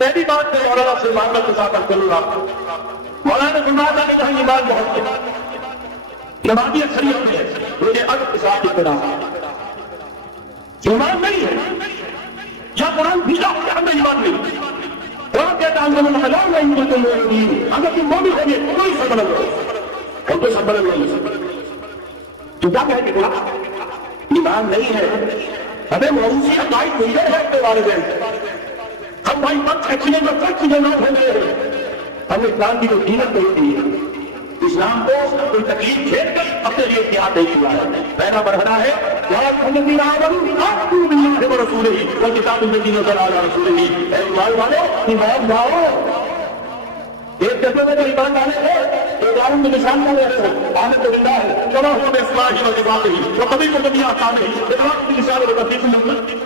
پہلی بات میں مولانا سلمان کے ساتھ کر رہا ہوں. مولانا نے فرمایا تھا کہ جہاں ایمان بہت ہے، نمازی اکثریت میں ہے، مجھے عدد کے ساتھ اقتداء ایمان نہیں ہے. یا قرآن بھیجا ہو کہ ہمیں ایمان نہیں. قرآن کہتا ہے اگر تم مومن ہو گے کوئی سبب نہیں، ہم تو سبب نہیں. تو کیا کہہ کے ایمان نہیں ہے. ہمیں موروثی عقائد مل گئے ہیں اپنے والدین، ہم بھائی مت کھینچنے میں کچھ چیزیں نہ ہو گئے. ہم اسلام کی جو قیمت نہیں دی، اسلام کو کوئی تکلیف جھیل کر اپنے لیے اتحاد نہیں کیا ہے. پہلا مرحلہ ہے کتاب الذی نزل علی رسولہ. اے ایمان والو ایمان لاؤ. ایک جگہ میں جو ایمان لانے تھے ایک میں نشان ڈالے ہیں آمنت باللہ کما هو باسمائہ و صفاتہ وقبیل جميع احکامہ اطلاق باللسان وتفصیل باللسان.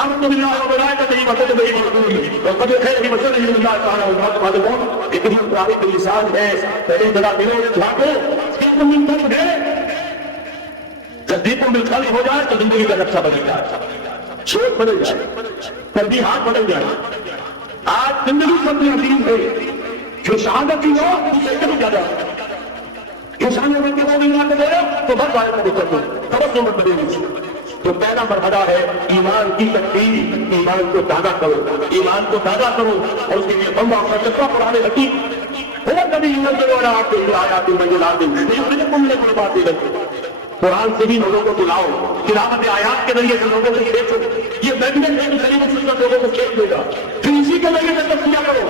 آمنت باللہ و ملائکتہ وکتبہ ورسلہ وقدر خیرہ وشرہ من اللہ تعالی والمعتقدون. اتنی اطلاق باللسان ہے. پہلے ذرا دلوں میں جھانکو کیا من درد ہے. تصدیق بالقلب ہو جائے تو زندگی کا نقشہ بدل جائے، سوچ بدل جائے، ترجیحات بدل جائے. آج زندگی سب سے عظیم ہے جو شہادت کی ہو اسے کہیں زیادہ انسان اگر کے بعد ایمان دے رہے تو بس آئے کو کر دو خبر نمبر بدے گی. تو پہلا مرحلہ ہے ایمان کی تکمیل. ایمان کو تازہ کرو، ایمان کو تازہ کرو اور اس کے لیے بمبا فلسفہ قرآن حکیم وہ کبھی منزل والا آپ کے آیات منزلات یخرجکم من الظلمات الى النور. قرآن سے ہی لوگوں کو بلاؤ، تلاوت آیات کے ذریعے سے لوگوں کو کھینچو. یہ میگنیٹ ہے کہ غریب سنت لوگوں کو کھینچ دے گا. پھر اسی کے ذریعے سے تسلیہ کرو.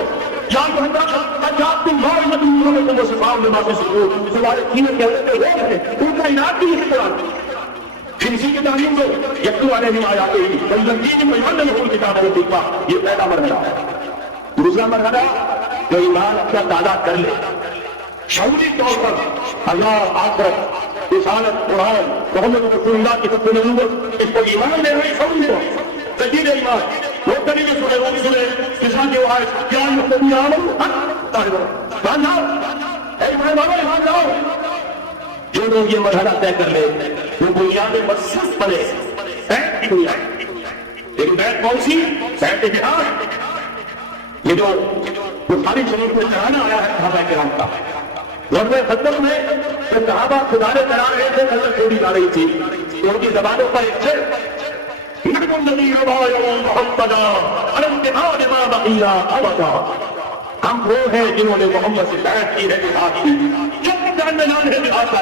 تمہارے سینے کے اندر لوگ ہیں ان کا علاج بھی ہے قرآن. پھر اسی کی تعلیم دو. یتلو علیہم آیاتہ ویزکیہم ویعلمہم الکتاب والحکمہ. یہ پہلا مرحلہ ہے. دوسرا مرحلہ جو ایمان اپنا تازہ کر لے شعوری طور پر اللہ آخرت رسالت قرآن محمد رسول اللہ کی سب سے نبوت اس کو ایمان لے رہے شعوری طور تجدید ایمان. وہ کبھی بھی سنے وہ بھی سنے کسان جو آئے کیا مقتدی آمن مان لاؤ اے ایمان لاؤ ایمان لاؤ. جو لوگ یہ مرحلہ طے کر لے وہ بنیاد مخصوص بنے بیت کی بنیاد. لیکن بیت کون سی؟ بیت جہاد. یہ جو بخاری شریف میں چڑھانا آیا ہے صحابہ کرام کا غزوہ خندق میں جو صحابہ خدا نے کرا رہے تھے خندق چھوڑی جا رہی تھی تو ان کی زبانوں پر ایک شعر نحن الذین بایعوا محمدا علی الجہاد ما بقیا ابدا. ہم وہ ہیں جنہوں نے محمد سے بیعت کی ہے جہاد کی جب تک جان میں نام ہے جہاد کا.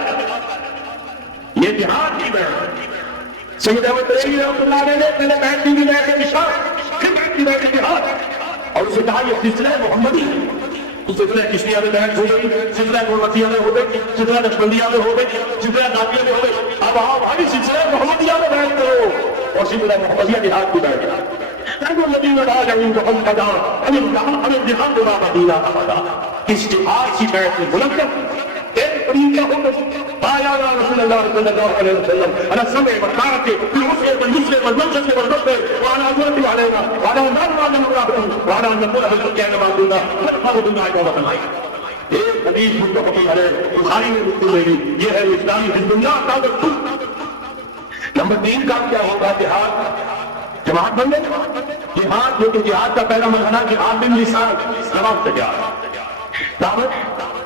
یہ جہاد کی بیعت سید احمد بریلوی رحمۃ اللہ علیہ نے پہلے بیعت کی بیعت نشان پھر بیعت کی بیعت جہاد اور اسے کہا یہ سلسلہ محمدی. سلسلہ کشتیہ میں بیعت ہو گئی، سلسلہ گولوتیہ میں ہو گئی، سلسلہ نقشبندیہ میں ہو گئی، سلسلہ ناقیہ میں ہو گئی. اب آؤ بھائی سلسلہ محمدیہ میں بیعت کرو اور سلسلہ محمدیہ جہاد کی بیعت. اس جہاد کی بیعت میں بلند کر ایک فرید کا حکم آیا رسول اللہ صلی اللہ علیہ وسلم على السمع والطاعة في العسر واليسر والمنشط والبصر وعلى أزواجه وعلينا وعلى النار وعلى المراقبين وعلى أن نقول بالحق أن ما قلنا ونحفظ بالله عبادة الله. ایک حدیث متفق علیہ بخاری میں بالکل نہیں. یہ ہے اسلامی حزب اللہ کا دستور. نمبر 3 کام کیا ہوگا؟ جہاد. جماعت بن گئے. جہاد جو کہ جہاد کا پہلا مرحلہ جہاد باللسان زبان سے جہاد دعوت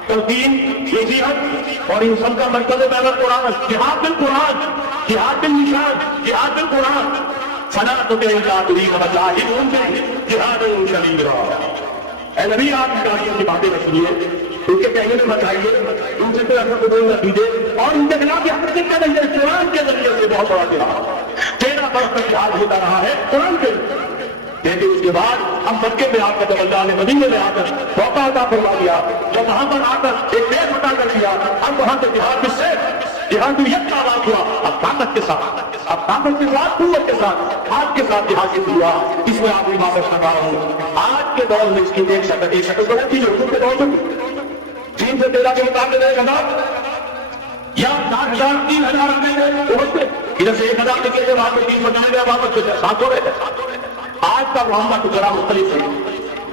تلقین نصیحت اور ان سب کا مرکز پہلا قرآن. جہاد بالقرآن، جہاد بالنشان، جہاد بالقرآن. فلا تطع الکافرین وجاہدہم بہ جہادا کبیرا. اے نبی آپ اسرائیل کی باتیں رکھیے، ان کے کہنے میں بتائیے، ان سے کوئی اثر قبول نہ کیجیے اور ان کے خلاف یہ حرکت کر رہی ہے قرآن کے ذریعے سے بہت بڑا جہاد. 13 برس تک جہاد ہوتا رہا ہے قرآن کے. لیکن اس کے بعد ہم مکے میں آ کر جب اللہ نے مدینے میں آ کر موقع عطا فرما دیا، جب وہاں پر آ کر ایک دیش عطا کر دیا، اب وہاں سے جہاد کس سے؟ جہاد بھی یک آباد ہوا. اب طاقت کے ساتھ، اب طاقت کے ساتھ، قوت کے ساتھ، ہاتھ کے ساتھ جہاد شروع ہوا. اس میں آپ بات کر رہا ہوں. آج کے دور میں اس کی ایک شکل بڑی تھی جو کے دور میں 3 سے 13 کے مقابلے 1000 یا 4000 3000 آ گئے تھے. ادھر سے 1000 نکلے تھے، وہاں پہ 30 بچائے گئے، وہاں پر 7 ہو گئے تھے. آج کا معاملہ کچھ ذرا مختلف ہے.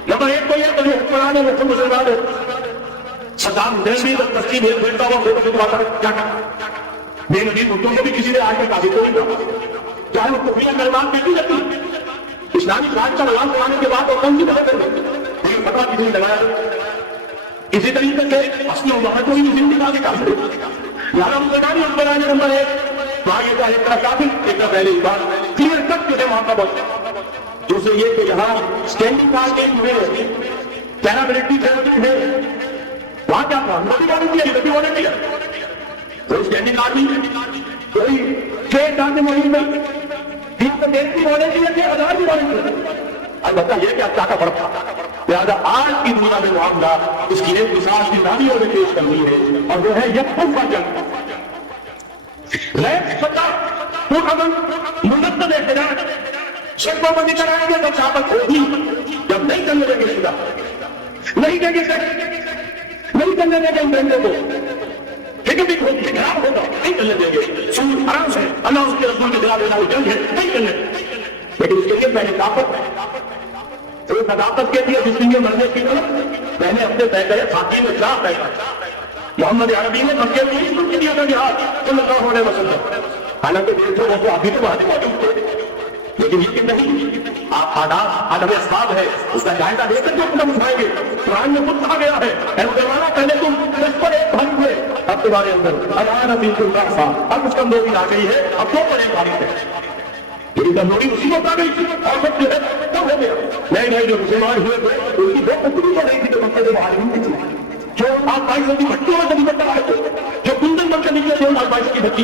نمبر 1 تو یہ کہ حکمران مسلم مسلمان ہے. صدام حسین بھی تسلیم بھیجتا ہوا فوٹو کھنچواتا ہے. کیا بے نظیر ملکوں کو بھی کسی نے آج تک قابل نہیں کیا، چاہے وہ کفریہ مہمان بیٹی رہتی. اسلامی راج کا نام بنانے کے بعد اور کون سی طرح کرتے پتا کسی نے لگایا. اسی طریقے سے اصل وہاں کوئی زندگی کا کام یہاں مسلمانی اس بنانے نمبر ایک وہاں یہ ایک طرح کافی ایک طرح پہلے بات کلیئر کٹ جو ہے وہاں کا بہت. دوسرے یہ کہ یہاں اسٹینڈنگ آرمی ہوئے پیراملٹری تھراپی ہے وہاں کیا تھا نبی والنٹیئر نبی والنٹیئر کوئی اسٹینڈنگ آرمی کوئی ٹرینڈ آرمی مہم میں تین سو ڈیڑھ کی والنٹیئر تھے ہزار کی والنٹیئر. البتہ یہ کہ اچھا کا فرق تھا. لہٰذا آج کی دنیا میں معاملہ اس کی ایک مثال کی نامیوں نے پیش کرنی ہے اور وہ ہے یکم کا جنگ. منتظر احتجاج شکوں میں نکل آئیں گے تو شامت ہوگی جب نہیں کرنے دیں گے شدہ نہیں دیں گے نہیں کرنے دیں گے ان بندوں کو لیکن خراب ہوگا نہیں کرنے دیں گے. سود حرام ہے اللہ اس کے رسول کے خلاف لینا وہ جنگ ہے نہیں کرنے لیکن اس کے لیے پہلے طاقت ہے صداقت کے لیے جس لیے مرنے کی طرف پہلے اپنے طے کرے خاطی میں کیا طے کرا. محمد عربی نے مکے میں اس کے دیا تھا جہاد صلی اللہ علیہ وسلم. حالانکہ دیکھو وہ تو ابھی تو وہاں موجود تھے لیکن یہ نہیں آپ حالات عالم اسباب ہے اس کا جائزہ دے کر جو قدم اٹھائیں گے. قرآن میں خود کہا گیا ہے اے مسلمانوں پہلے تم اس پر ایک بھائی ہوئے اب تمہارے اندر الان فیکم ضعف اب کچھ کمزوری آ گئی ہے اب دو پر ایک بھائی ہے. یہ کمزوری اسی وقت آ گئی اور سب جو ہے کم ہو گیا. نہیں جو مسلمان ہوئے تھے ان کی دو پتلی تو نہیں تھی جو مکے سے باہر ہوئی تھی جو آپ بائیس کی بھٹی میں کبھی بٹا آئے تھے جو کندن بن کر نکلے تھے ان بائیس کی بھٹی.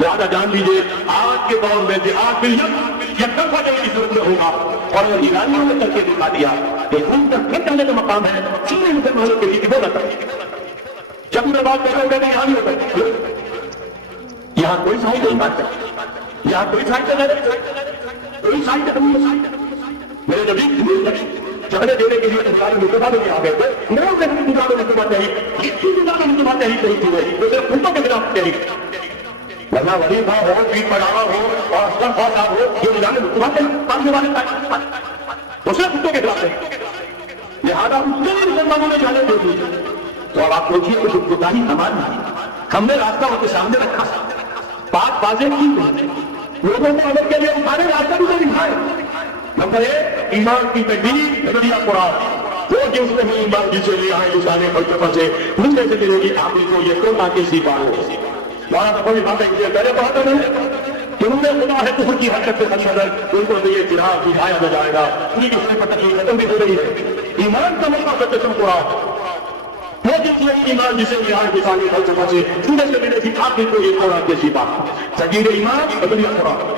لہٰذا جان لیجیے آج کے دور میں جہاد یکم ہونے کی ضرورت میں ہوگا اور وہ ایرانیوں نے کر کے دکھا دیا کہ ان کا پھر کرنے کا مقام ہے سینے مسلمانوں کے لیے وہ نہ کرے. جب میں بات کر رہا ہوں یہاں نہیں ہوتا یہاں کوئی صحیح نہیں بات کرتا یہاں کوئی سائٹ کوئی سائٹ میرے نبی چہرے دینے کے لیے مسلمانوں میں آ گئے تھے میں اسے مسلمانوں میں بات نہیں مسلمانوں میں بات نہیں صحیح تھی وہ صرف خطوں کے خلاف نہیں ورنہ ولیفہ ہو پیر پڑھاوا ہو اور اسلم خواہ صاحب ہو یہ نظام مسلمانوں والے اسے خطوں کے خلاف نہیں. لہٰذا اس کے لیے مسلمانوں میں جانے دے دی تو اب آپ سوچیے کہ خودکاری ہماری ہم نے راستہ ان کے سامنے رکھا بات واضح کی لوگوں کو عمل کے لیے ہمارے راستہ بھی تو دکھائے. نمبر ایک ایمان کی تجدید ذریعہ قرآن وہ جس نے ایمان جسے لے آئے اس آنے فلسفہ سے مجھے سے ملے گی آپ کو یہ کون آ کے سیکھا ہے. وہاں تو کوئی بات ہے پہلے بہت نہیں جنہوں نے خدا ہے کفر کی حرکت سے خدشہ ان کو یہ چراغ دکھایا نہ جائے گا انہیں کی سنے پر تکلیف ختم بھی ہو رہی ہے. ایمان کا موقع سے قسم قرآن وہ جس نے ایمان جسے لے آئے اس آنے فلسفہ سے مجھے سے ملے گی آپ کو یہ کون آ کے سیکھا. تغییر ایمان ذریعہ قرآن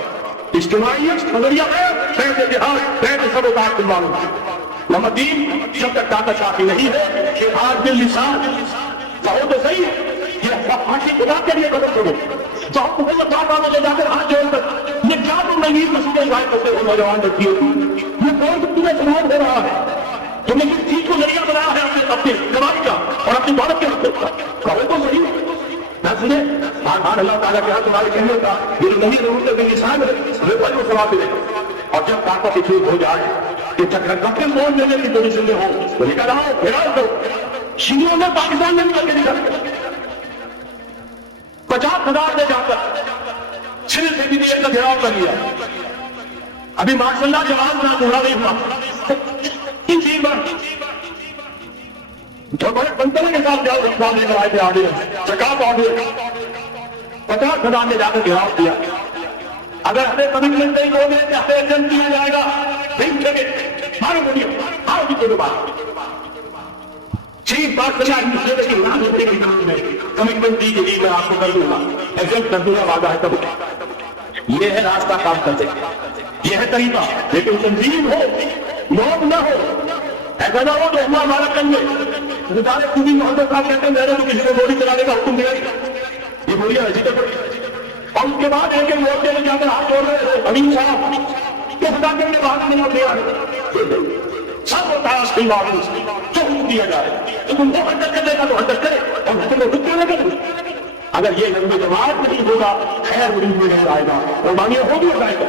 اجتماعیت نظریہ ہے بیت جہاد بیت سب و طاعت المعروف. نمبر تین جب تک طاقت کافی نہیں ہے جہاد باللسان کہو تو صحیح یہ پھانسی خدا کے لیے قدم کرو تو ہم کو اللہ سے جا کر ہاتھ جوڑ کر یہ کیا تم نہیں مسئلے ظاہر کرتے ہو نوجوان رکھیے یہ کون سا تمہیں سماج ہو رہا ہے تم نے کس چیز کو ذریعہ بنایا ہے اپنے کمائی کا اور اپنی دولت کے حق کا کہو تو صحیح نہ سنے اللہ تعالیٰ کے ہاں تمہارے کہنے کا یہ نہیں ضرورت ہے کہ انسان ہے وہ کو ثواب ملے اور جب طاقت ٹھیک ہو جائے کہ کپڑے مول لینے کی پوزیشن میں ہو تو نکل آؤ گھیراؤ کرو. شیعوں نے پاکستان میں نکل کے نکل 50,000 نے جا کر سر سے بھی ایک کا گھیراؤ کر لیا. ابھی ماشاء اللہ جواب نہ پورا نہیں ہوا ان چیز بار جو بڑے بندروں کے ساتھ جاؤ رکھوا لے کر آئے تھے آگے چکاپ آگے 50,000 نے جا کر گھیراؤ کیا. اگر ہمیں کمٹمنٹ نہیں ہوگے کہ ہمیں ایجنٹ کیا جائے گا نہیں اٹھیں گے مارو بولیے آؤ جی کوئی بات چیف بات کرنا دوسرے کی نام ہوتے کے نام میں کمٹمنٹ دی کہ میں آپ کو کر دوں گا ایجنٹ کر دوں گا وعدہ ہے تب یہ ہے راستہ کام کرتے یہ ہے طریقہ. لیکن تنظیم ہو موت نہ ہو ایسا نہ ہو تو ہم ہمارا کر لیں گزارے خودی محمد صاحب کہتے ہیں میں نے تو کسی کو گولی چلانے کا حکم دیا یہ گولیاں ایسی تو اور اس کے بعد ایک مورچے میں جا کر ہاتھ جوڑ رہے امین صاحب کہ خدا کے لیے بات نہیں دیا سب ہوتا ہے اس کی معلوم جو حکم دیا جائے تو تم کو ہنڈر کرنے کا تو ہنڈر کرے اور تم کو رک کرنے کا اگر یہ نظم جماعت نہیں ہوگا خیر مریض میں نہیں آئے گا قربانیاں ہوگی ہو جائے گا.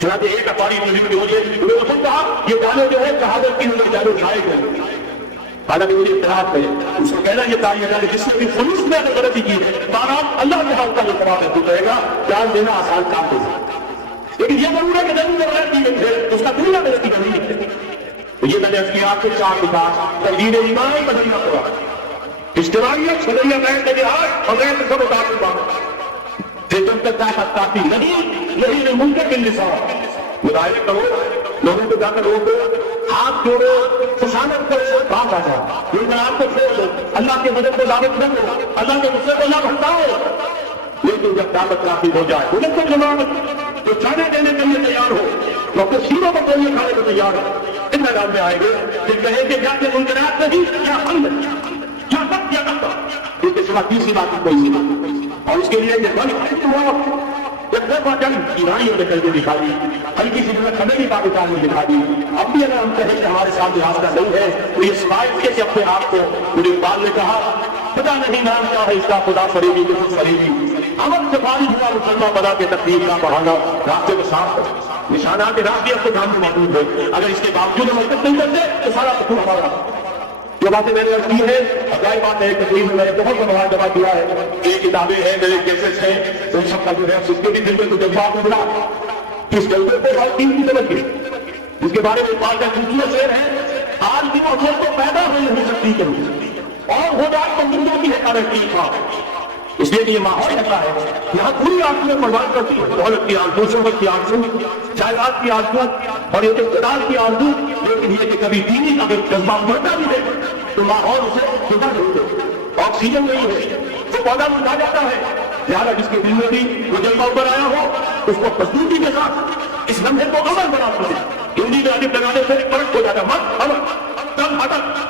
چنانچہ ایک اخباری مجھے انہوں نے خود کہا یہ گانے جو ہے شہادت کی انہوں نے اٹھائے گئے حالانکہ مجھے اطلاعات ہے اس کو کہنا یہ تعین ہے جس نے بھی خلوص میں اگر غلطی کی ہے بہرحال اللہ کے حق کا جو ثواب محفوظ رہے گا جان دینا آسان کام نہیں. لیکن یہ ضرور ہے کہ نہیں غلطی ہے اس کا پورا غلطی نہیں ہے یہ میں نے اس کی آپ سے چار لکھا تجدید ایمان بدلنا پڑا اجتماعیت صدیہ غیر جہاد اور غیر سب اتار کہ جب تک طاقت کافی نہیں ممکن باللسان مظاہرے کرو لوگوں کو جا کر روکو ہاتھ جوڑو خشامت کرو بات آ جائے یہ آپ کو چھوڑ دو اللہ کے مدد کو ثابت نہ کرو اللہ کے غصے کو نہ بھٹکاؤ لیکن جب طاقت کافی ہو جائے انہیں کو جماعت جو کھانے دینے کے لیے تیار ہو تو اپنے سینوں کو کوئی کھانے کو تیار ہو ان میدان میں آئیں گے پھر کہیں کہ کیا کہ منکرات نہیں کیا حل کیا سب کیا کرتا اس کے سوا تیسری بات کی کوئی نہیں اور اس کے لیے یہ غلط ہوا جب دفعہ جنگ ایرانیوں نے کر کے دکھا دی ہلکی سی جگہ ہمیں بھی پاکستان نے دکھا دی اب بھی اگر ہم کہیں کہ ہمارے سامنے راستہ نہیں ہے تو یہ سوائے کیسے اپنے آپ کو مجھے اقبال نے کہا پتہ نہیں نام کیا ہے اس کا خدا فریبی بالکل فریبی امن سے فارغ ہوا مسلمان بنا کے تقدیر نہ بڑھانا راستے کو صاف کر نشانات راستے اپنے کام میں موجود ہے اگر اس کے باوجود ہم حرکت نہیں کرتے تو سارا قصور ہمارا جو باتیں میں نے عرض کی ہے عجائب بات ہے ایک تقریر میں نے بہت بڑا جمع کیا ہے یہ کتابیں ہیں میرے کیسز ہیں تو سب کا جو ہے اس کے بھی دل میں تو جذبات ابھرا اس جذبے کو بہت قیمتی سمجھ گئی جس کے بارے میں اقبال کا خوبصورت شعر ہے آج بھی وہ شعر کو پیدا ہو نہیں سکتی کبھی اور ہو جائے تو زندگی کی حقارت کی خواہ اس لیے کہ یہ ماحول ایسا ہے یہاں پوری آنکھیں پروان کرتی ہے دولت کی آرزو شہرت کی آرزو جائیداد کی آرزو اور یہ اقتدار کی آرزو لیکن یہ کہ کبھی دینی اگر جذبہ بڑھتا بھی ہے تو ماحول اسے جدا کرتے آکسیجن نہیں ہے وہ پودا مٹا جاتا ہے لہٰذا جس کے دل میں بھی وہ جذبہ اوپر آیا ہو اس کو مضبوطی کے ساتھ اس لمحے کو عمل بنا دیں ہندی میں الف لگانے سے فرق ہو جاتا مت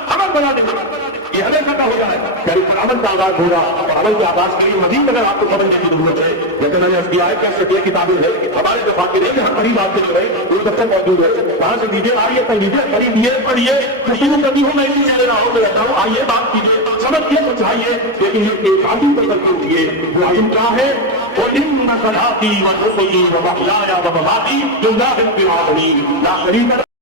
عمل بنا دیں یہ ہمیشہ کا ہو جائے یعنی عمل کا آغاز ہوگا اور عمل کے آغاز کے لیے مزید اگر آپ کو سمجھنے کی ضرورت ہے جیسے میں نے اس کی آئے کیسے یہ کتابیں ہیں ہمارے جو فاقر ہیں کہ ہر قریب آپ کے جو ہے وہ سب سے موجود ہے وہاں سے لیجیے آئیے پڑھیے خریدیے پڑھیے خوشی کرتی ہوں میں اسی سے رہا ہوں میں رہتا ہوں آئیے بات کیجیے سمجھیے سمجھائیے لیکن یہ ایک عادی پر کر کے لیے وہ علم کیا ہے وَإِنَّ صَلَاتِي وَنُسُكِي وَمَحْيَايَ وَمَمَاتِي لِلَّهِ رَبِّ الْعَالَمِينَ لا شریک